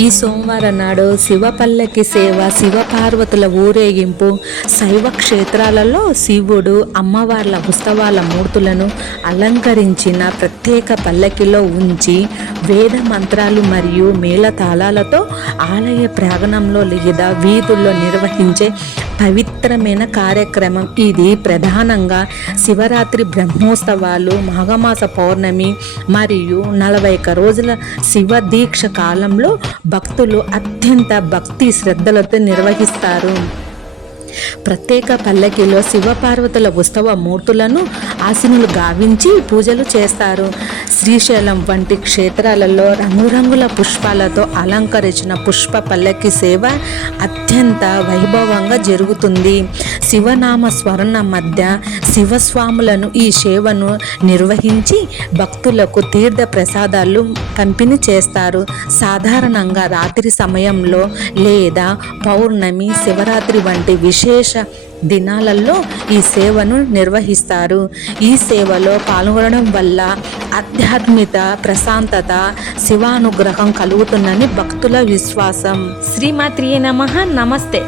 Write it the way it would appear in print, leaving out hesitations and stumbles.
ఈ సోమవారం నాడు శివపల్లకి సేవ, శివపార్వతుల ఊరేగింపు, శైవ క్షేత్రాలలో శివుడు అమ్మవార్ల ఉత్సవాల మూర్తులను అలంకరించిన ప్రత్యేక పల్లకిలో ఉంచి వేద మంత్రాలు మరియు మేళతాళాలతో ఆలయ ప్రాంగణంలో లేదా వీధుల్లో నిర్వహించే పవిత్రమైన కార్యక్రమం ఇది. ప్రధానంగా శివరాత్రి బ్రహ్మోత్సవాలు, మాఘమాస పౌర్ణమి మరియు 41 రోజుల శివ దీక్ష కాలంలో భక్తులు అత్యంత భక్తి శ్రద్ధలతో నిర్వహిస్తారు. ప్రత్యేక పల్లకిలో శివపార్వతుల ఉత్సవ మూర్తులను ఆసీనులు గావించి పూజలు చేస్తారు. శ్రీశైలం వంటి క్షేత్రాలలో రంగురంగుల పుష్పాలతో అలంకరించిన పుష్ప పల్లకి సేవ అత్యంత వైభవంగా జరుగుతుంది. శివనామ స్మరణ మధ్య శివస్వాములను ఈ సేవను నిర్వహించి భక్తులకు తీర్థ ప్రసాదాలు పంపిణీ చేస్తారు. సాధారణంగా రాత్రి సమయంలో లేదా పౌర్ణమి, శివరాత్రి వంటి విశేష దినాలలో ఈ సేవను నిర్వహిస్తారు. ఈ సేవలో పాల్గొనడం వల్ల ఆధ్యాత్మిక ప్రశాంతత, శివానుగ్రహం కలుగుతుందని భక్తుల విశ్వాసం. శ్రీమాత్రియే నమః. నమస్తే.